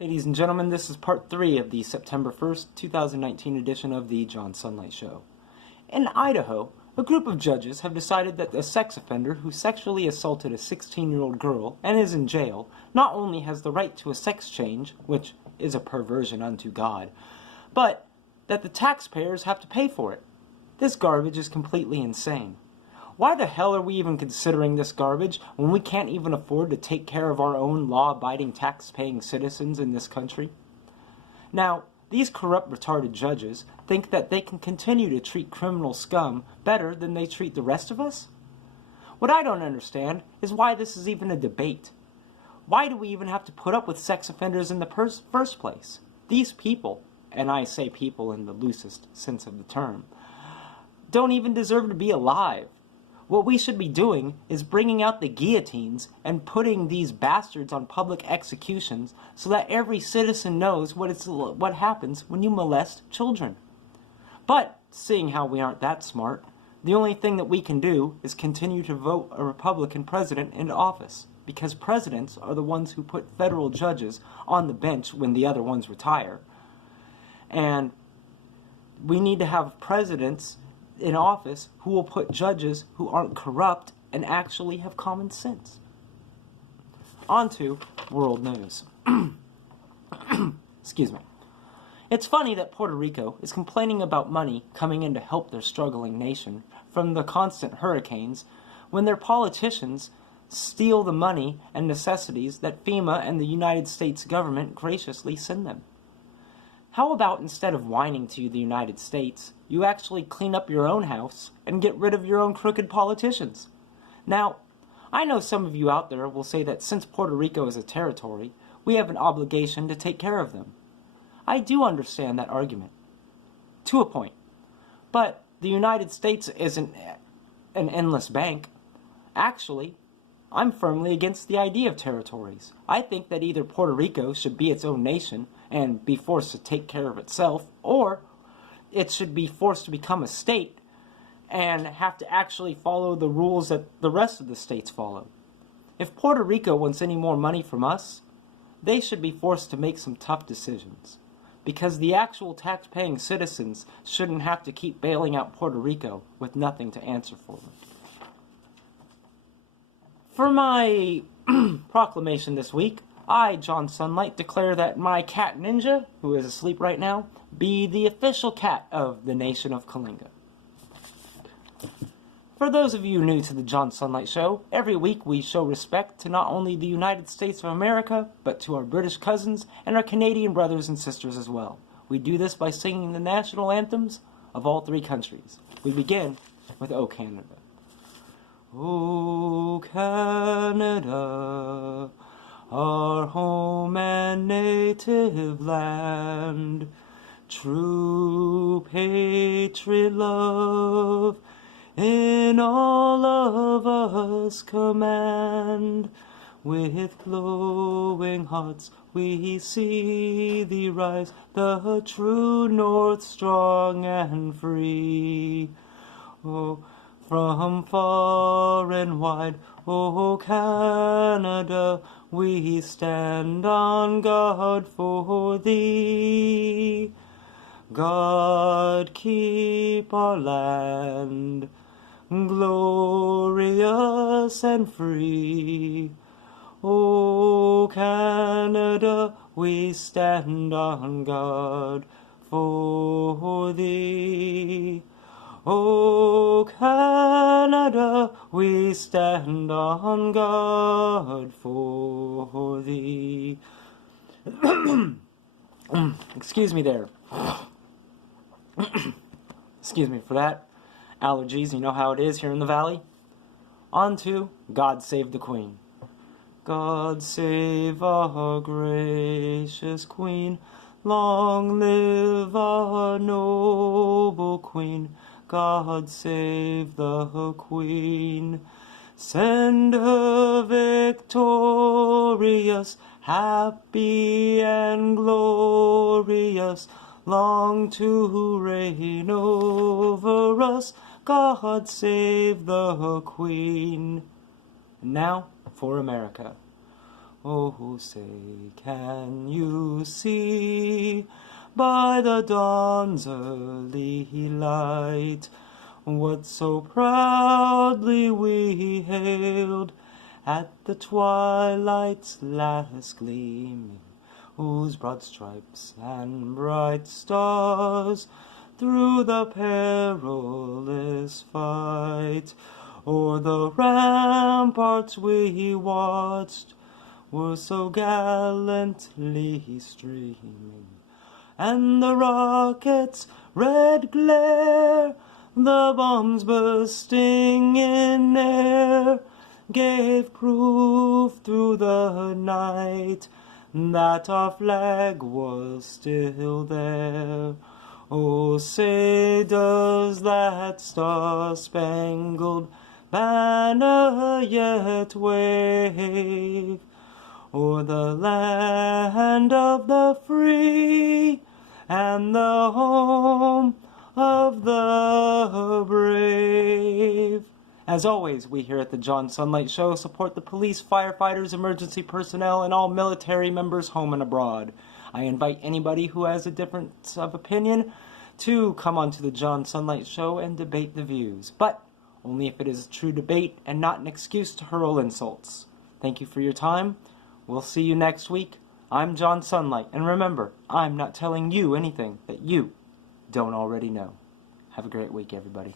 Ladies and gentlemen, this is part 3 of the September 1st, 2019 edition of the John Sunlight Show. In Idaho, a group of judges have decided that a sex offender who sexually assaulted a 16-year-old girl and is in jail not only has the right to a sex change, which is a perversion unto God, but that the taxpayers have to pay for it. This garbage is completely insane. Why the hell are we even considering this garbage when we can't even afford to take care of our own law-abiding tax-paying citizens in this country? Now, these corrupt, retarded judges think that they can continue to treat criminal scum better than they treat the rest of us? What I don't understand is why this is even a debate. Why do we even have to put up with sex offenders in the first place? These people, and I say people in the loosest sense of the term, don't even deserve to be alive. What we should be doing is bringing out the guillotines and putting these bastards on public executions so that every citizen knows what happens when you molest children. But, seeing how we aren't that smart, the only thing that we can do is continue to vote a Republican president into office, because presidents are the ones who put federal judges on the bench when the other ones retire. And we need to have presidents in office who will put judges who aren't corrupt and actually have common sense. On to world news. Excuse me. It's funny that Puerto Rico is complaining about money coming in to help their struggling nation from the constant hurricanes when their politicians steal the money and necessities that FEMA and the United States government graciously send them. How about instead of whining to the United States, you actually clean up your own house and get rid of your own crooked politicians? Now, I know some of you out there will say that since Puerto Rico is a territory, we have an obligation to take care of them. I do understand that argument, to a point. But the United States isn't an endless bank. Actually, I'm firmly against the idea of territories. I think that either Puerto Rico should be its own nation and be forced to take care of itself, or it should be forced to become a state and have to actually follow the rules that the rest of the states follow. If Puerto Rico wants any more money from us, they should be forced to make some tough decisions, because the actual tax-paying citizens shouldn't have to keep bailing out Puerto Rico with nothing to answer for them. For my proclamation this week, I, John Sunlight, declare that my cat Ninja, who is asleep right now, be the official cat of the nation of Kalinga. For those of you new to the John Sunlight Show, every week we show respect to not only the United States of America, but to our British cousins and our Canadian brothers and sisters as well. We do this by singing the national anthems of all three countries. We begin with O Canada. O Canada, our home and native land, true patriot love in all of us command. With glowing hearts we see thee rise, the true north strong and free. Oh, from far and wide, O Canada, we stand on guard for thee. God keep our land glorious and free. O Canada, we stand on guard for thee. O Canada, we stand on guard for thee. Excuse me there. Excuse me for that. Allergies, you know how it is here in the valley. On to God Save the Queen. God save our gracious Queen. Long live our noble Queen. God save the Queen. Send her victorious, happy and glorious, long to reign over us. God save the Queen. And now for America. Oh, say, can you see by the dawn's early light what so proudly we hailed at the twilight's last gleaming, whose broad stripes and bright stars through the perilous fight o'er the ramparts we watched were so gallantly streaming, and the rockets' red glare, the bombs bursting in air, gave proof through the night that our flag was still there. Oh, say, does that star-spangled banner yet wave o'er the land of the free and the home of the brave? As always, we here at the John Sunlight Show support the police, firefighters, emergency personnel, and all military members home and abroad. I invite anybody who has a difference of opinion to come onto the John Sunlight Show and debate the views, but only if it is a true debate and not an excuse to hurl insults. Thank you for your time. We'll see you next week. I'm John Sunlight, and remember, I'm not telling you anything that you don't already know. Have a great week, everybody.